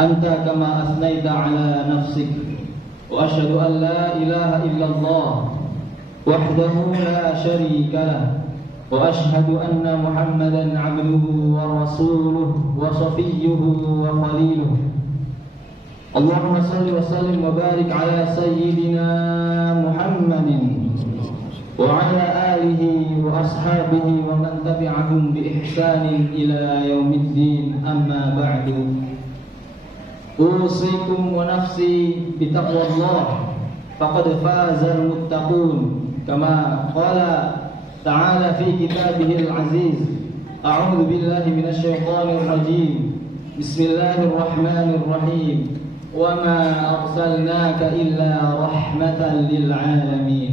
أنت كما أثنيت على نفسك وأشهد أن لا إله إلا الله وحده لا شريك له وأشهد أن محمدا عبده ورسوله وصفيه وخليله اللهم صل وسلم وبارك على سيدنا محمد وعلى آله وأصحابه ومن تبعهم بإحسان إلى يوم الدين أما بعد أوصيكم ونفسي بتقوى الله فقد فاز المتقون كما قال تعالى في كتابه العزيز أعوذ بالله من الشيطان الرجيم بسم الله الرحمن الرحيم وما أرسلناك إلا رحمة للعالمين.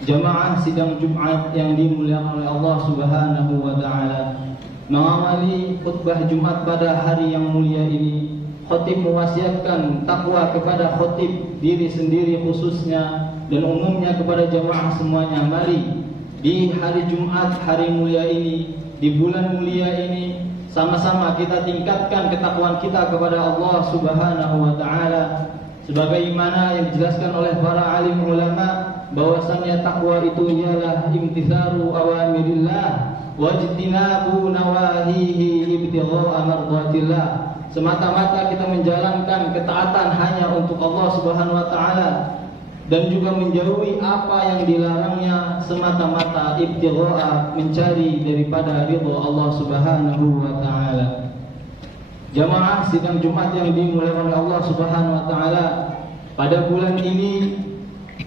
Jamaah sidang Jumat yang dimuliakan oleh Allah Subhanahu wa taala, mengawali khutbah Jumat pada hari yang mulia ini, khatib mewasiatkan takwa kepada khatib diri sendiri khususnya dan umumnya kepada jamaah semuanya. Mari di hari Jumat, hari mulia ini, di bulan mulia ini, sama-sama kita tingkatkan ketakwaan kita kepada Allah Subhanahu wa taala sebagaimana yang dijelaskan oleh para alim ulama bahwasanya takwa itu ialah imtithalu awamirillah wajtinabu nawahihi ibtigha'a mardatillah. Semata-mata kita menjalankan ketaatan hanya untuk Allah Subhanahu wa taala dan juga menjauhi apa yang dilarangnya semata-mata ibtigha'a mencari daripada ridha Allah Subhanahu wa taala. Jamaah sidang Jumat yang dimuliakan oleh Allah Subhanahu wa taala, pada bulan ini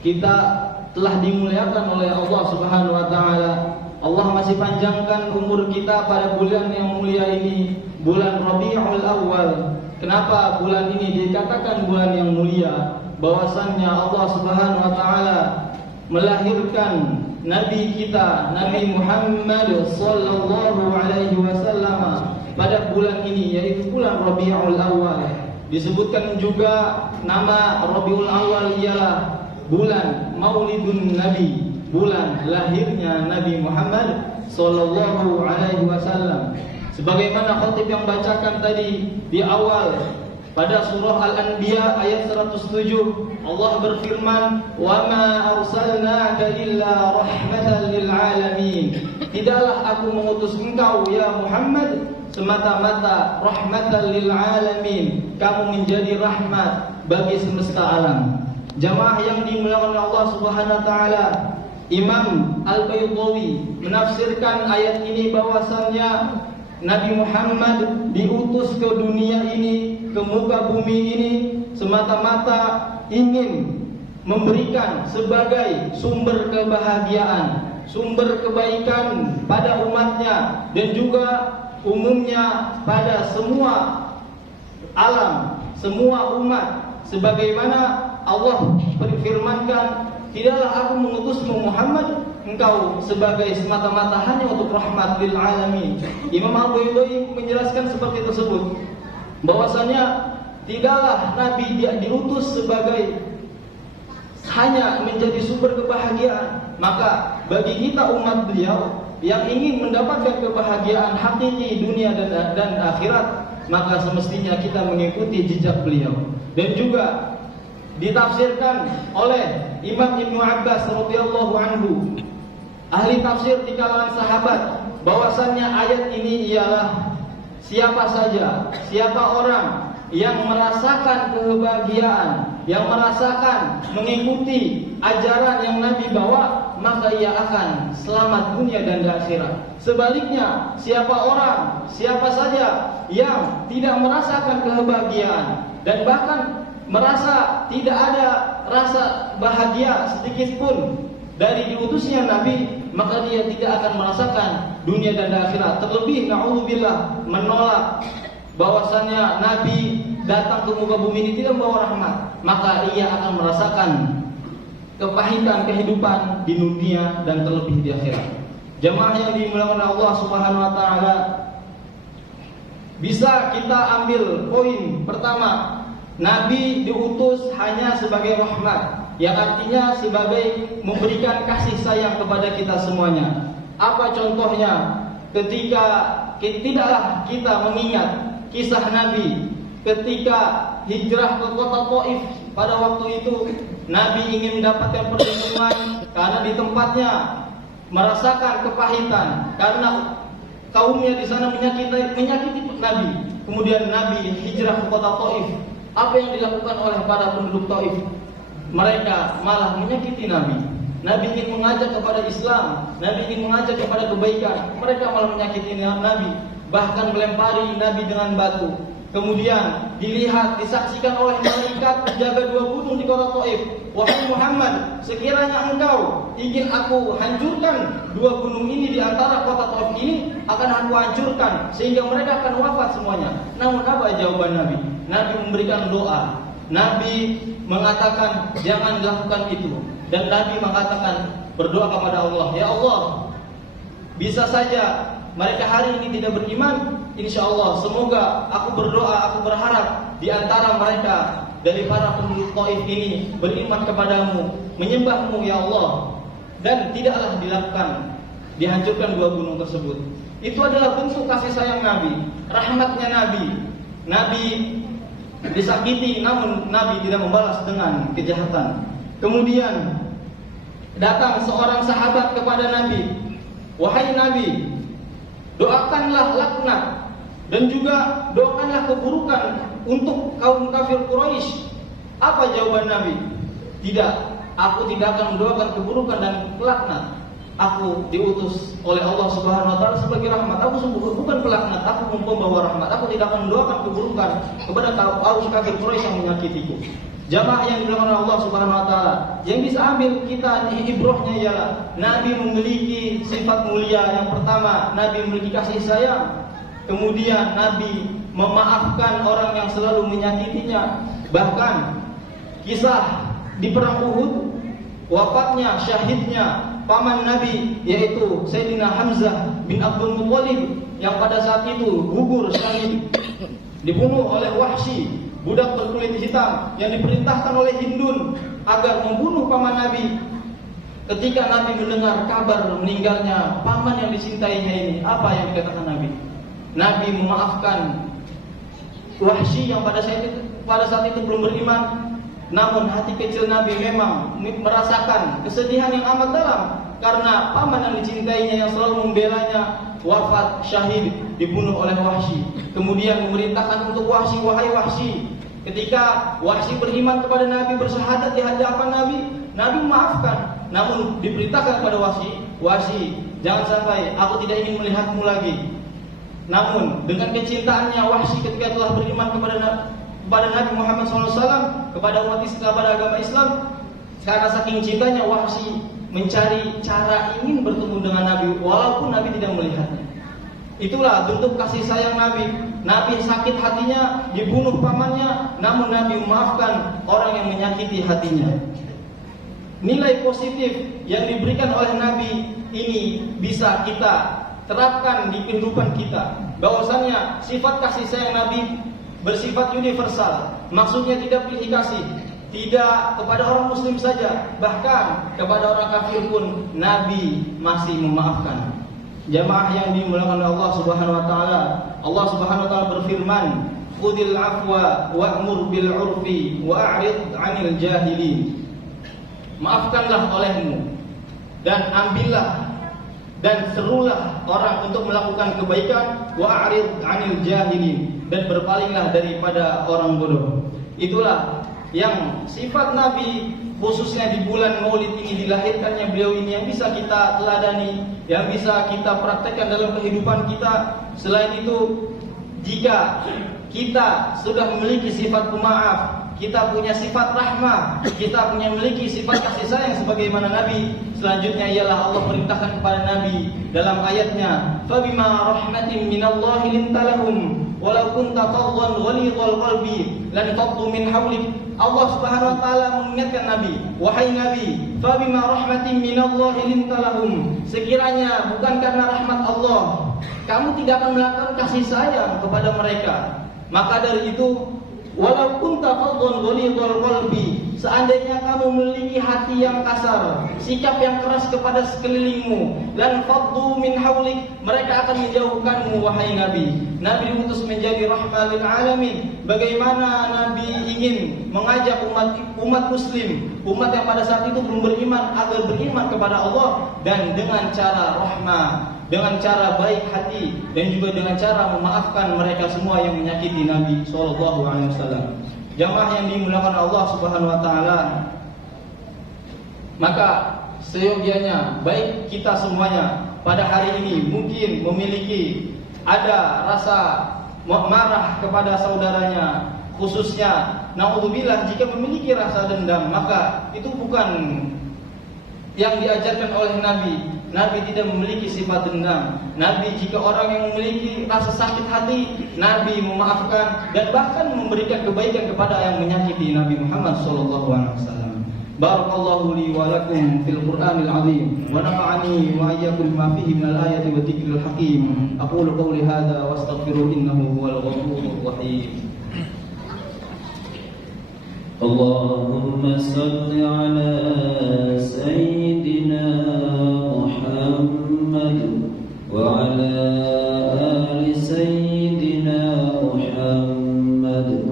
kita telah dimuliakan oleh Allah Subhanahu wa taala. Allah masih panjangkan umur kita pada bulan yang mulia ini, bulan Rabiul Awal. Kenapa bulan ini dikatakan bulan yang mulia? Bahwasannya Allah Subhanahu wa taala melahirkan nabi kita, Nabi Muhammad sallallahu alaihi wasallam pada bulan ini, yaitu bulan Rabiul Awal. Disebutkan juga nama Rabiul Awal ialah bulan Maulidun Nabi, bulan lahirnya Nabi Muhammad sallallahu alaihi wasallam. Sebagaimana khatib yang bacakan tadi di awal pada surah Al-Anbiya ayat 107, Allah berfirman, "Wa ma arsalnaka illa rahmatan lil alamin." Tidaklah aku mengutus engkau ya Muhammad semata-mata rahmatan lil alamin, kamu menjadi rahmat bagi semesta alam. Jamaah yang dimuliakan oleh Allah Subhanahu wa taala, Imam Al-Baydawi menafsirkan ayat ini bahwasannya Nabi Muhammad diutus ke dunia ini, ke muka bumi ini semata-mata ingin memberikan sebagai sumber kebahagiaan, sumber kebaikan pada umatnya dan juga umumnya pada semua alam, semua umat. Sebagaimana Allah berfirmankan, tidaklah aku mengutusmu Muhammad engkau sebagai semata-mata hanya untuk rahmat lil alamin. Imam Al-Baydawi menjelaskan seperti tersebut, bahwasanya tidaklah Nabi diutus sebagai hanya menjadi sumber kebahagiaan. Maka bagi kita umat beliau yang ingin mendapatkan kebahagiaan hakiki dunia dan akhirat, maka semestinya kita mengikuti jejak beliau. Dan juga ditafsirkan oleh Imam Ibnu Abbas radhiyallahu anhu, ahli tafsir di kalangan sahabat, bahwasannya ayat ini ialah siapa saja, siapa orang yang merasakan kebahagiaan, yang merasakan mengikuti ajaran yang Nabi bawa, maka ia akan selamat dunia dan akhirat. Sebaliknya, siapa saja yang tidak merasakan kebahagiaan dan bahkan merasa tidak ada rasa bahagia sedikit pun dari diutusnya Nabi, maka dia tidak akan merasakan dunia dan akhirat. Terlebih na'udzubillah menolak bahwasanya Nabi datang ke muka bumi ini tidak membawa rahmat, maka ia akan merasakan kepahitan kehidupan di dunia dan terlebih di akhirat. Jamaah yang dimuliakan Allah Subhanahu wa taala, bisa kita ambil poin pertama, Nabi diutus hanya sebagai rahmat, yang artinya sebagai memberikan kasih sayang kepada kita semuanya. Apa contohnya? Ketika tidaklah kita mengingat kisah Nabi ketika hijrah ke kota Taif pada waktu itu Nabi ingin mendapatkan perlindungan karena di tempatnya merasakan kepahitan karena kaumnya di sana menyakiti Nabi. Kemudian Nabi hijrah ke kota Taif. Apa yang dilakukan oleh para penduduk Taif? Mereka malah menyakiti Nabi. Nabi ingin mengajak kepada Islam, Nabi ingin mengajak kepada kebaikan. Mereka malah menyakiti Nabi, bahkan melempari Nabi dengan batu. Kemudian dilihat, disaksikan oleh malaikat penjaga 2 gunung di kota Taif. Wahai Muhammad, sekiranya engkau ingin aku hancurkan 2 gunung ini di antara kota Taif ini, akan aku hancurkan sehingga mereka akan wafat semuanya. Namun apa jawaban Nabi? Nabi memberikan doa. Nabi mengatakan jangan lakukan itu. Dan Nabi mengatakan berdoa kepada Allah, ya Allah, bisa saja mereka hari ini tidak beriman. Insya Allah, semoga aku berdoa, aku berharap di antara mereka dari para penduduk Taif ini beriman kepadamu, menyembahmu ya Allah. Dan tidaklah dilakukan, dihancurkan 2 gunung tersebut. Itu adalah bentuk kasih sayang Nabi, rahmatnya Nabi. Nabi disakiti, namun Nabi tidak membalas dengan kejahatan. Kemudian datang seorang sahabat kepada Nabi, wahai Nabi, doakanlah laknat dan juga doakanlah keburukan untuk kaum kafir Quraisy. Apa jawaban Nabi? Tidak, aku tidak akan mendoakan keburukan dan laknat. Aku diutus oleh Allah Subhanahu wa taala sebagai rahmat. Aku bukan pelaknat, aku membawa rahmat. Aku tidak akan mendoakan keburukan kepada kaum kafir Quraisy yang menyakitiku. Jamaah yang dimuliakan oleh Allah Subhanahu wa taala, yang bisa ambil kita ibrahnya ialah Nabi memiliki sifat mulia. Yang pertama, Nabi memiliki kasih sayang. Kemudian Nabi memaafkan orang yang selalu menyakitinya. Bahkan kisah di perang Uhud, wafatnya, syahidnya paman Nabi yaitu Sayyidina Hamzah bin Abdul Muttalib yang pada saat itu gugur syahid, dibunuh oleh Wahsy, budak berkulit hitam yang diperintahkan oleh Hindun agar membunuh paman Nabi. Ketika Nabi mendengar kabar meninggalnya paman yang dicintainya ini, apa yang dikatakan Nabi? Nabi memaafkan Wahsy yang pada saat itu belum beriman. Namun hati kecil Nabi memang merasakan kesedihan yang amat dalam karena paman yang dicintainya yang selalu membelanya wafat syahid, dibunuh oleh Wahsy. Kemudian memerintahkan untuk Wahsy, wahai Wahsy, ketika Wahsy beriman kepada Nabi, bersyahadat di hadapan Nabi, Nabi memaafkan. Namun diberitakan kepada Wahsy, jangan sampai aku tidak ingin melihatmu lagi. Namun dengan kecintaannya Wahsy ketika telah beriman kepada Nabi Muhammad SAW, kepada umat Islam, kepada agama Islam, karena saking cintanya Wahsy mencari cara ingin bertemu dengan Nabi walaupun Nabi tidak melihatnya. Itulah bentuk kasih sayang Nabi. Nabi sakit hatinya, dibunuh pamannya, namun Nabi memaafkan orang yang menyakiti hatinya. Nilai positif yang diberikan oleh Nabi ini bisa kita terapkan di kehidupan kita. Bahwasanya sifat kasih sayang Nabi bersifat universal, maksudnya tidak pilih kasih, tidak kepada orang muslim saja, bahkan kepada orang kafir pun Nabi masih memaafkan. Jamaah yang dimuliakan oleh Allah Subhanahu wa taala, Allah Subhanahu wa taala berfirman, "Khudil afwa wa'mur bil 'urfi wa'rid 'anil jahilin." Maafkanlah olehmu dan ambillah dan serulah orang untuk melakukan kebaikan, wa'rid 'anil jahilin, dan berpalinglah daripada orang bodoh. Itulah yang sifat Nabi, khususnya di bulan Maulid ini, dilahirkannya beliau ini, yang bisa kita teladani, yang bisa kita praktekkan dalam kehidupan kita. Selain itu, jika kita sudah memiliki sifat pemaaf, kita punya sifat rahmah, kita memiliki sifat kasih sayang sebagaimana Nabi, selanjutnya ialah Allah perintahkan kepada Nabi dalam ayatnya, "Fabima rahmatin minallahi lintalahum walau kunta faddan ghalidhal qalbi lan faddu min hawlik." Allah Subhanahu wa taala mengingatkan Nabi, wahai Nabi, "Fabima rahmatin minallahi lintalahum." Sekiranya bukan karena rahmat Allah, kamu tidak akan melakukan kasih sayang kepada mereka. Maka dari itu Walau kunta fadhlan ghalidhal qalbi, seandainya kamu memiliki hati yang kasar, sikap yang keras kepada sekelilingmu, lan faddu min haulik, mereka akan menjauhkanmu wahai Nabi. Nabi diutus menjadi rahmatan lil alamin. Bagaimana Nabi ingin mengajak umat muslim, umat yang pada saat itu belum beriman, agar beriman kepada Allah, dan dengan cara rahmah, dengan cara baik hati, dan juga dengan cara memaafkan mereka semua yang menyakiti Nabi SAW. Jamaah yang dimuliakan Allah Subhanahu Wa Taala, maka seyogianya baik kita semuanya pada hari ini mungkin memiliki ada rasa marah kepada saudaranya, khususnya naudzubillah jika memiliki rasa dendam, maka itu bukan yang diajarkan oleh Nabi. Nabi tidak memiliki sifat dendam. Nabi jika orang yang memiliki rasa sakit hati, Nabi memaafkan dan bahkan memberikan kebaikan kepada yang menyakiti Nabi Muhammad SAW. Barakallahu li wa lakum fil Qur'anil azim wa nafa'ani wa iyyakum bima fihi minal ayati wa dzikril hakim. Aqulu qawli hadza wa astaghfiru innahu huwal ghafurur rahim. Allahumma salli ala sayyidina Muhammad wa ala ali sayyidina Muhammad.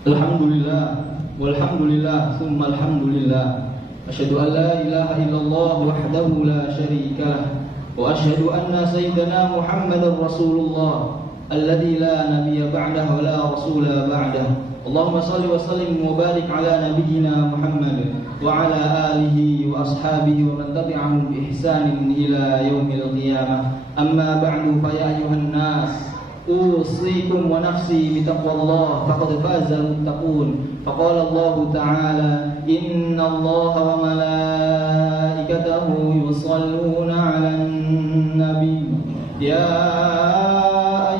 Alhamdulillah walhamdulillah thumma alhamdulillah. Asyhadu an la ilaha illallah wahdahu la syarika lah wa asyhadu anna sayyidana Muhammadar Rasulullah alladzi la nabiyya ba'dahu wa la rasula ba'dahu. Allahumma salli wa sallim wa barik ala nabiyyina Muhammad wa ala alihi wa ashabihi wa man tabi'ahum bi ihsanin ila yaumil qiyamah. Amma ba'du, fa ya ayuhan nas, usikum wa nafsi bi taqwallah faqad faza al-muttaqun. Faqala Allah ta'ala, inna Allah wa malaikatahu yusalluna 'alan nabiy ya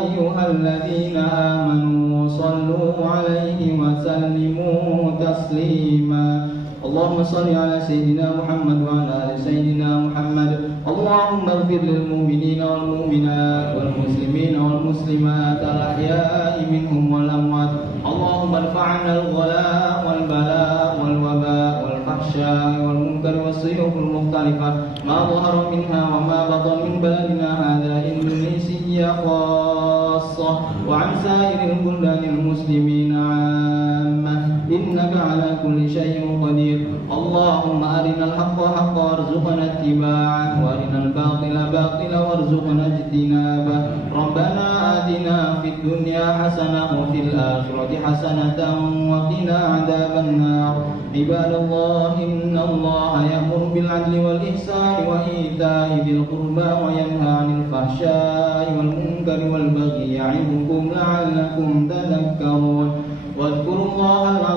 ayyuhalladzina amanu sallu 'alaihi wa sallimu taslima. Allahumma salli ala sayyidina Muhammad wa ala ali sayyidina Muhammad. Allahumma ighfir lil mu'minina wal mu'minat wal muslimina wal muslimat al ahya'i minhum wal amwat. Allahumma irfa'na al ghala wal bala wal waba wal fahsya wal munkar was suyuh al mukhtalifah ma dhahara minha wa ma batan min baladina hadha Indonesia khassah wa an sa'iril buldanil muslimina 'ammah. Innaka ala kulli syai'in qadir. Allahumma arinal haqqa haqqa warzuqna ittiba'ah wa arinal batila batila warzuqna ijtinabah. Rabbana atina fid dunya hasanah wa fil akhirati hasanatan wa qina adzabannar. Ibadallah, innallaha ya'muru bil 'adli wal ihsani wa ita'i dzil qurba wa yanha 'anil fahsya'i wal munkari wal baghi ya'idukum la'allakum tadhakkarun.